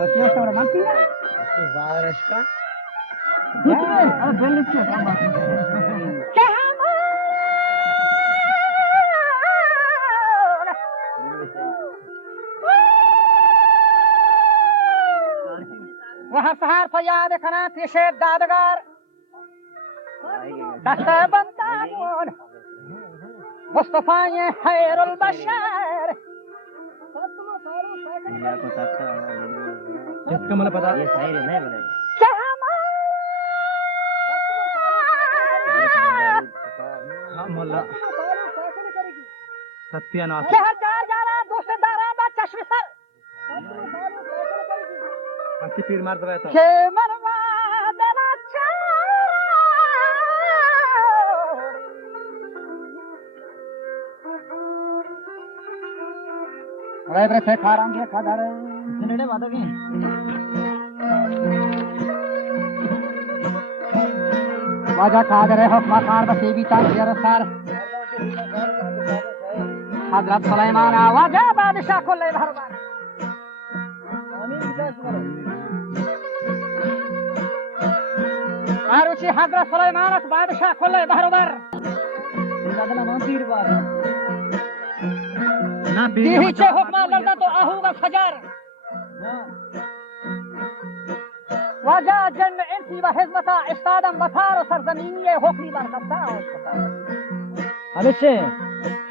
socio sobre Martina. Zagreška. A bellissimo. वहाँ सहार Fayad खना पेशे दादगार दस्ता बनता कौन मुस्तफा ये खैरुल बशर जिसका मतलब पता ये शायर है नहीं बने हाँ मोल्ला सत्यानाश चार जारा दोस्त दारा बा चश्मे सर अच्छी पीर मार दबाया था के मनवा देना चाह रे थे खारांगे खादर नेड़े वादा के वाजा खादर हुक्म कार बसी बीता रसार हजरत सुलेमान वाजा बादशाह को ले भरबार आरुचि हजरत सुलेमान बादशाह को ले भरबार ना पीछे चे हुक्म लड़दा तो आहू व फजर वाजा जन इंसी व हिजमता इस्तादम वथार सरजमीनी हुक्मी बरकता हमेशा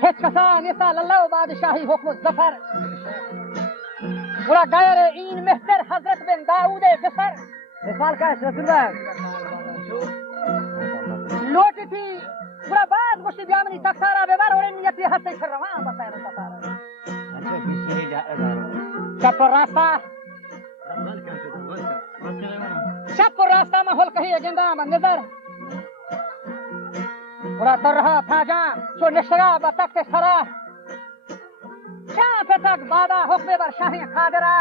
हिच कसा निसा लल्लाह बादशाही हुक्म जफर पूरा गैर इन मेहतर हजरत बिन दाऊद बिसर मिसाल का रसूलुल्लाह लोटी थी पूरा बात मुश्ती ब्यामनी तख्तारा बेबार और नियति हस्ते खरवा बताया तख्तारा अच्छा किसी जा चप रास्ता चप रास्ता में होल कही एजेंडा में नजर पूरा तरह था जा सो निशरा बतक के सरा शाह पे तक बादा हुक्मे बर शाही खादरा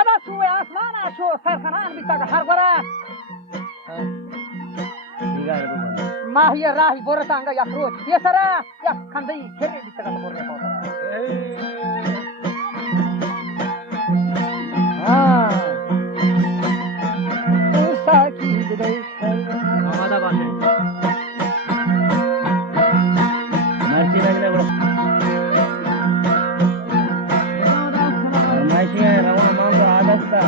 अब सुए आसमाना शो सरसनान भी तक हर बरा माहिया राही बोरतांगा या फ्रोज ये सरा या खंदई खेले भी तक बोर रहा हाँ ऐसा की विदेश हमारा बात है मर्सी लगने को मर्सी है रावण मां को आदत था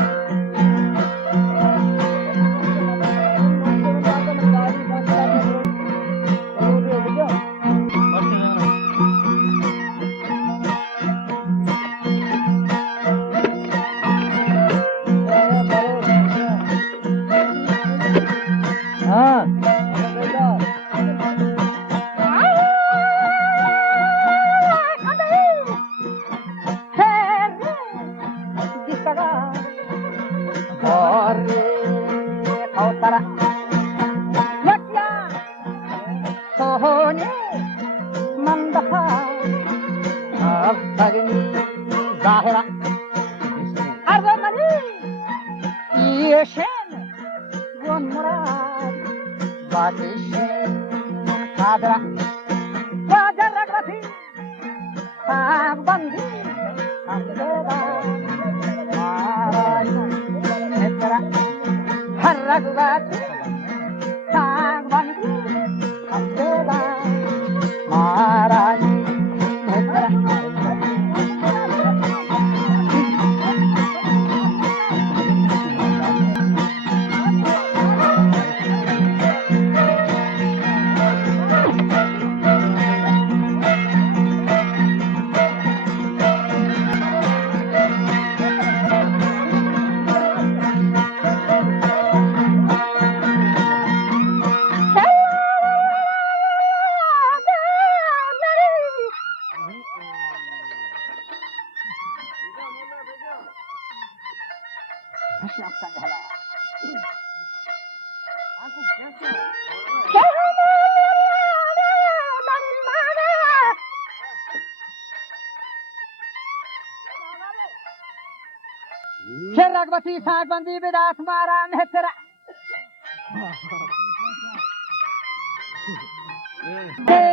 रगबती सागबंदी विदास मारा नेत्रा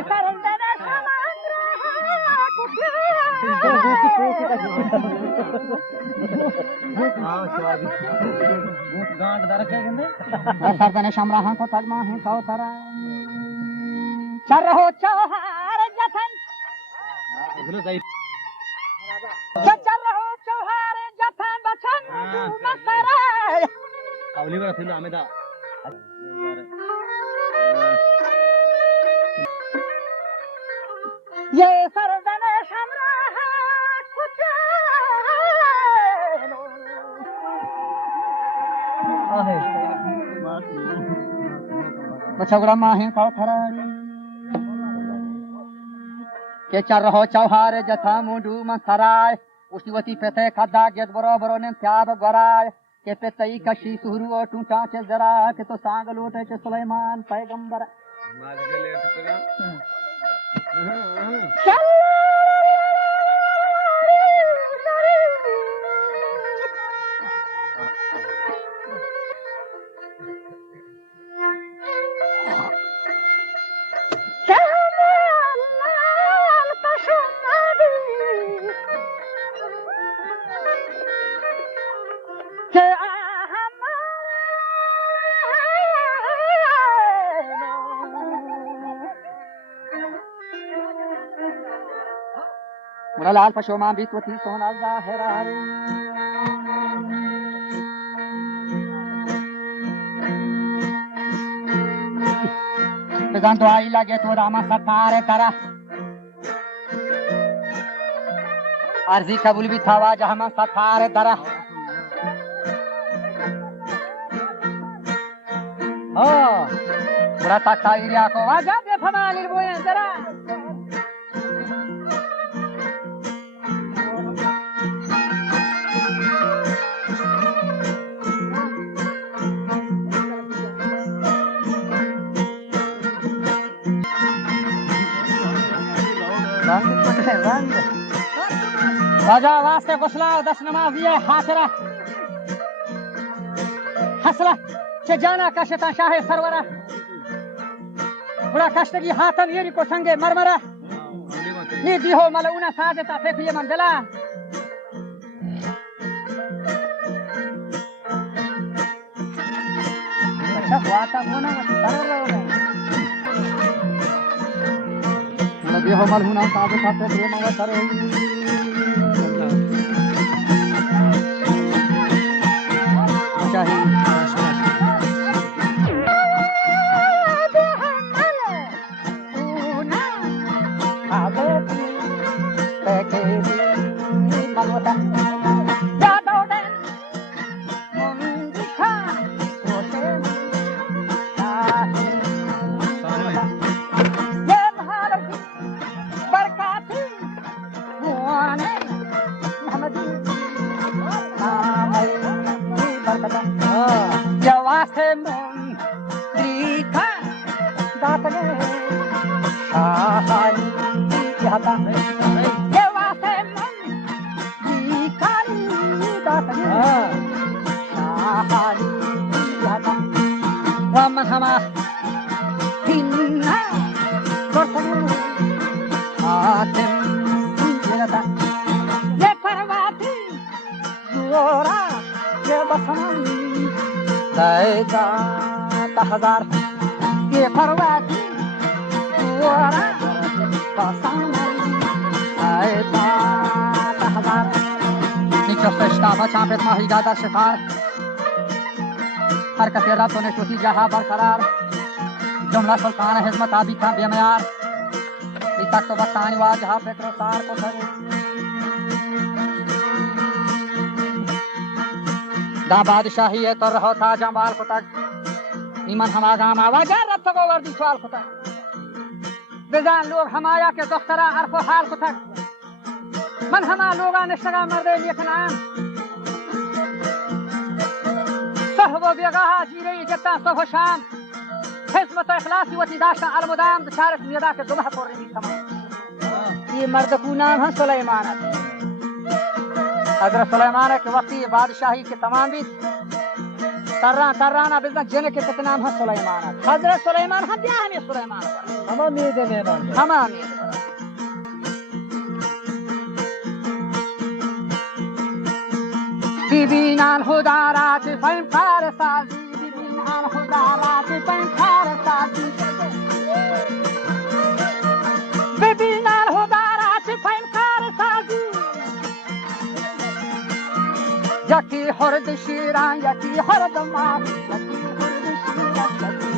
सरंदना समांग्रह सरदने शमराहा को तगमा है कौतरा चर हो चौहार जथन चर हो चौहार जथन बचन मसरा कावली वर असेल आम्ही दा ये सरदने शमराहा कुछ आहे बचगड़ा माहे कौथरारी के चर हो चौहार जथा मुंडू मसराय उष्टिवती पेते खद्दा गेट बरोबर ने त्याब गराय के पेतई कशी सुहरु ओ टूटा चे जरा के तो सांग लोटे चे सुलेमान पैगंबर माग गेले तसगा लाल पशोमा बीतवती सोना जाहरारी तो आई लगे तो रामा सतारे करा अर्जी कबूल भी था जहाँ सतारे दरा बुरा तक एरिया को आजा दे फमाली बोए जरा राजा वास्ते गुस्ला दस नमाज ये हाथरा हसला चे जाना कशता शाहे सरवरा बुरा कष्ट की हाथन येरी को संगे मरमरा ये दी हो मलउना साजता फेंक ये मंजला अच्छा वाता होना सरवरा दी हो मलउना साजता फेंक ये मंजला सरवरा ये फरवाती वरा निचोस्ता चांपेत माही दादा शिकार हर कते रब ने चोटी जहां बरकरार जुमला सुल्तान हिजमत आबी था बेमयार इतक तो बतानी वा जहां पेट्रो सार को धरे दा बादशाही है तो रहो था जमाल को तक ईमान हमारा गाम आवाज रब तक वर्दी सवाल को तक बेजान लोग हमाया के दोस्तरा अरफो हाल को तक मन हमा लोगा निश्चगा मर्दे लिखनान सहबो बेगाहा जीरे जत्ता सहो शाम हिजमत इखलासी वती दाशा अलमुदाम दशारत निदा के दुबह पर रही तमाम ये मर्द को नाम है सुलेमान हजरत सुलेमान के वक्त ये बादशाही के तमाम भी तर्राना बिजनेस जने के नाम है सुलेमान हजरत सुलेमान हम क्या है सुलेमान हम उम्मीद है हम उम्मीद ببینن هدارات فنکار سازی ببینن هدارات فنکار سازی ببینن هدارات فنکار سازی یکی خورد شیران یکی خورد ما یکی خورد شیران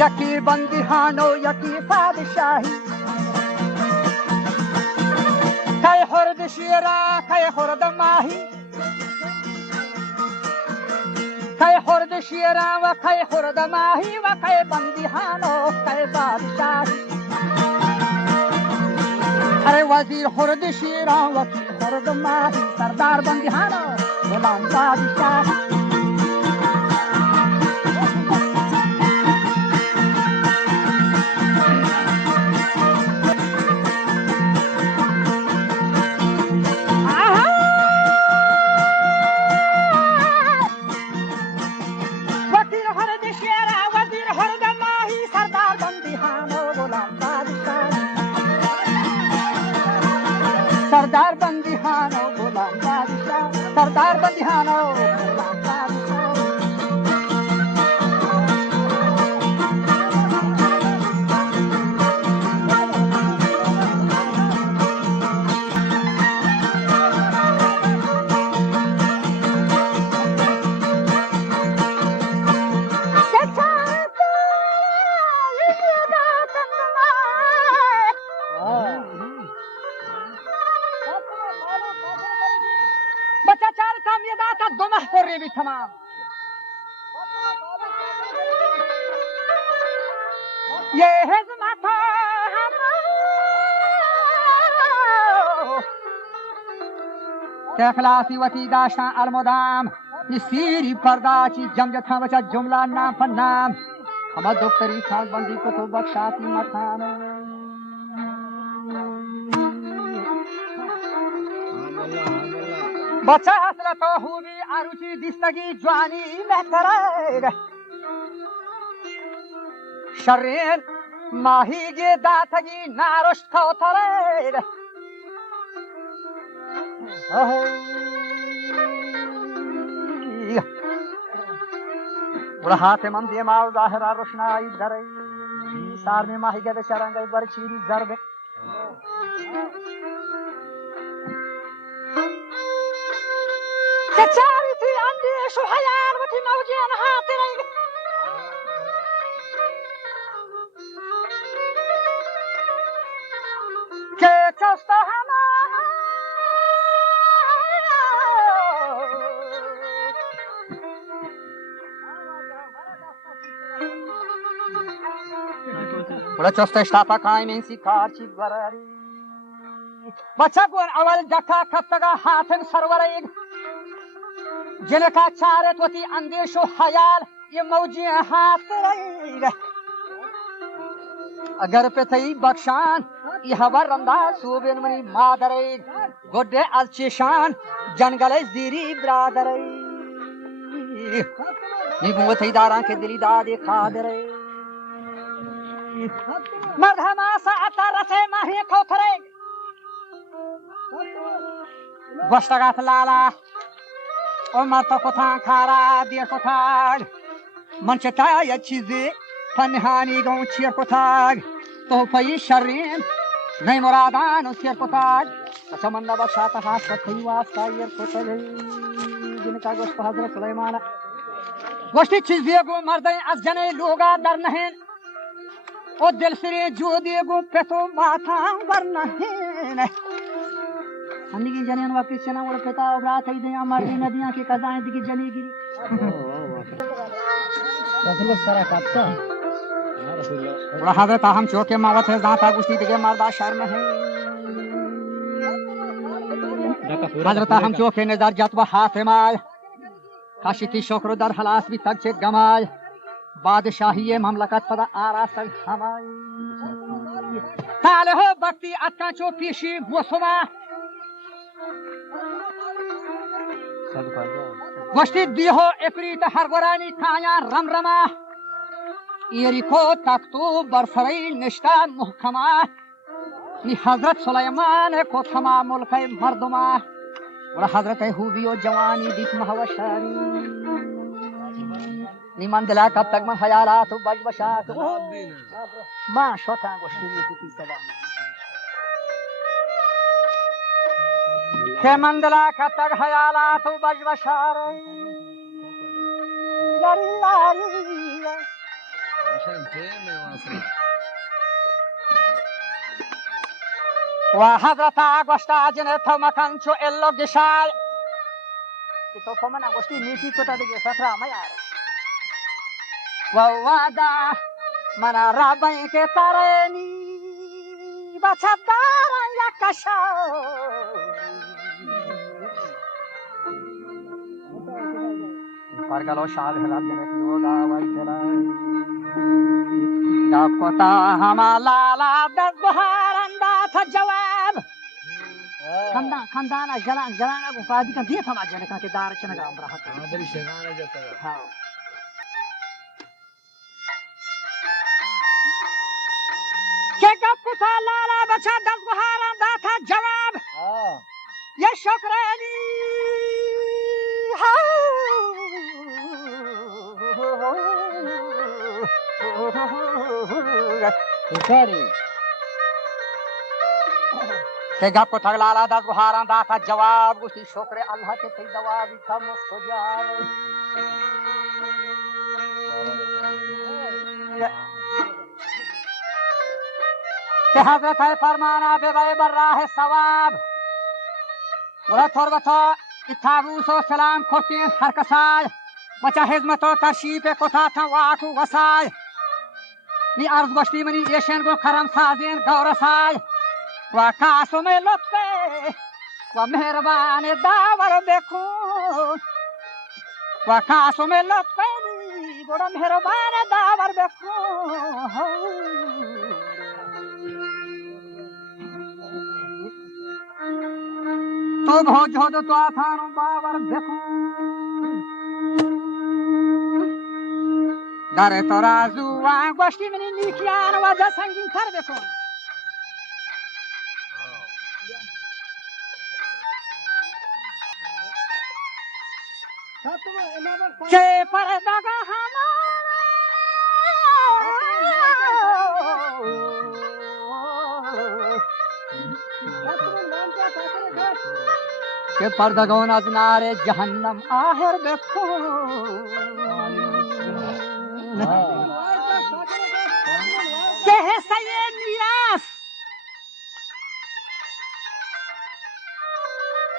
یکی بندیهانو یکی پادشاهی کی خورد شیرا کی خورد ماهی کی خورد شیرا و کی خورد ماهی و کی بندیهانو کی پادشاهی ارے وزیر خورد شیرا و کی خورد ماهی سردار بندیهانو غلام پادشاهی سردار بندیهانو غلام پادشاه سردار بندیهانو غلام پادشاه بھی تمام یہ حزمت که خلاصی وتی داشتن المدام سیری پرداچی جمجت هم بچه جمله نام پر نام همه دکتری سال بندی کتو بخشاتی مکان بچه حسرت و خوبی عروچی دیستگی جوانی بهتره شرین ماهیگی داتگی نارشت کوتره برهات من دیماو ظاهر روشنایی دره سار میں ماهیگی ده شرنگی برچیری ضربه كتارتي عندي شو حيان وتي موجين هاتري كيف تستهنا ولا تستشتاتا كايمين سيكارشي براري بچا اول دكا كتغا حاتم سروريگ جنکا چارت وتی اندیش و خیال یہ موجی ہاتھ رہے اگر پتئی بخشان یہ ہوا رندا صوبین منی مادرے گڈے از چشان جنگل زیری برادرے یہ گوتئی داران کے دلی دادے خادرے مرد ہماسا اتا رسے ماہی کوترے گوشتگات لالا عمر تو کتان کارا دیر کتاگ من چتا یا چیزی پنهانی گون چیر کتاگ تو پایی شرین نی مرادان و سیر کتاگ اچھا من نبا شاعت خاص کتی واسطا یر کتاگ جن کا گوشت حضرت سلیمانا گوشتی چیزی گو مردیں از جنے لوگا در نہین او دل سری جو دی گو پتو ماتاں ور نہین اندگی جنین وقتی چنا وڑ پتا ابرات ہی دیاں مردی ندیاں کی قضائیں دگی جلی گری رسول سرا کاتا وڑا حضرت ہم چوکے موت ہے ذاتا گشتی دگے مردا شرم ہے حضرت ہم چوکے نظر جات و ہاتھ مال کاشی کی شکر در حلاس بھی تک چھ گمال बादशाही ममलकत पदा आरास्त हमारी ताले हो बक्ति अत्का चो पीशी वसुमा वस्ती दिहो एप्रीत हरगोरानी खाया रमरमा इरिको तख्तू बरसरई निष्ठा मुहकमा नि हजरत सुलेमान को थमा मुल्क मर्दमा और हजरत हुबियो जवानी दिख महवशारी नि मंदला कब तक मन हयालात बजबशात मां शोता गोश्ती की सदा के मंदला कब तक हयालात बजबशार وحضرت آگوشت آجنه تو مکان چو الو گشای که تو کمان آگوشتی نیتی کتا دیگه سفره میاره و وادا من رابعی که ترینی بچه دارن یک کشای پرگلو شاد هلال جنه یودا وی دلای جب کتا هما لالا دست بهارن تا جواب خاندان جلان کو فادی کا دیتا ما جنے کا کے دار چنا کا امرہ تا بڑی شگان جتا ہاں کہ کب کو تھا لالا بچا دس بہارا دا تھا جواب ہاں یہ شکرانی شکری के गप को थगलाला दस बुहारा दा था जवाब उसी शुक्र अल्लाह के थे जवाब था मुस्तजाब के हजरत है फरमाना बेबे बर्रा है सवाब वला थोरबतो इताबूसो सलाम खोते हर कसाय बचा हिजमतो तरशीफ को था वाकु वसाय नी अर्ज बस्ती मनी एशियन को खरम साजेन गौरसाय वकासो में लपे व मेहरबान दावर देखो वकासो में लपे बड़ा मेहरबान दावर देखो तो भोजो तो आथानो बावर देखो दरे तो राजू वांग बस्ती में निकियान वजह संगीन कर देखो के पर्दा का हमारा के पर्दा को नजनारे जहन्नम आखिर देखो के है सये मिरास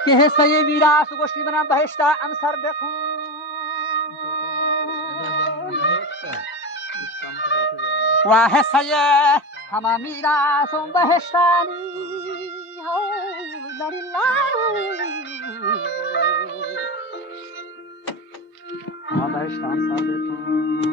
के है सये मिरास गोश्ती बना बहिश्ता अंसर देखो वाह सये हम मिरास बहिश्तानी हो लड़िल्लारू हम बहिश्ता अंसर देखो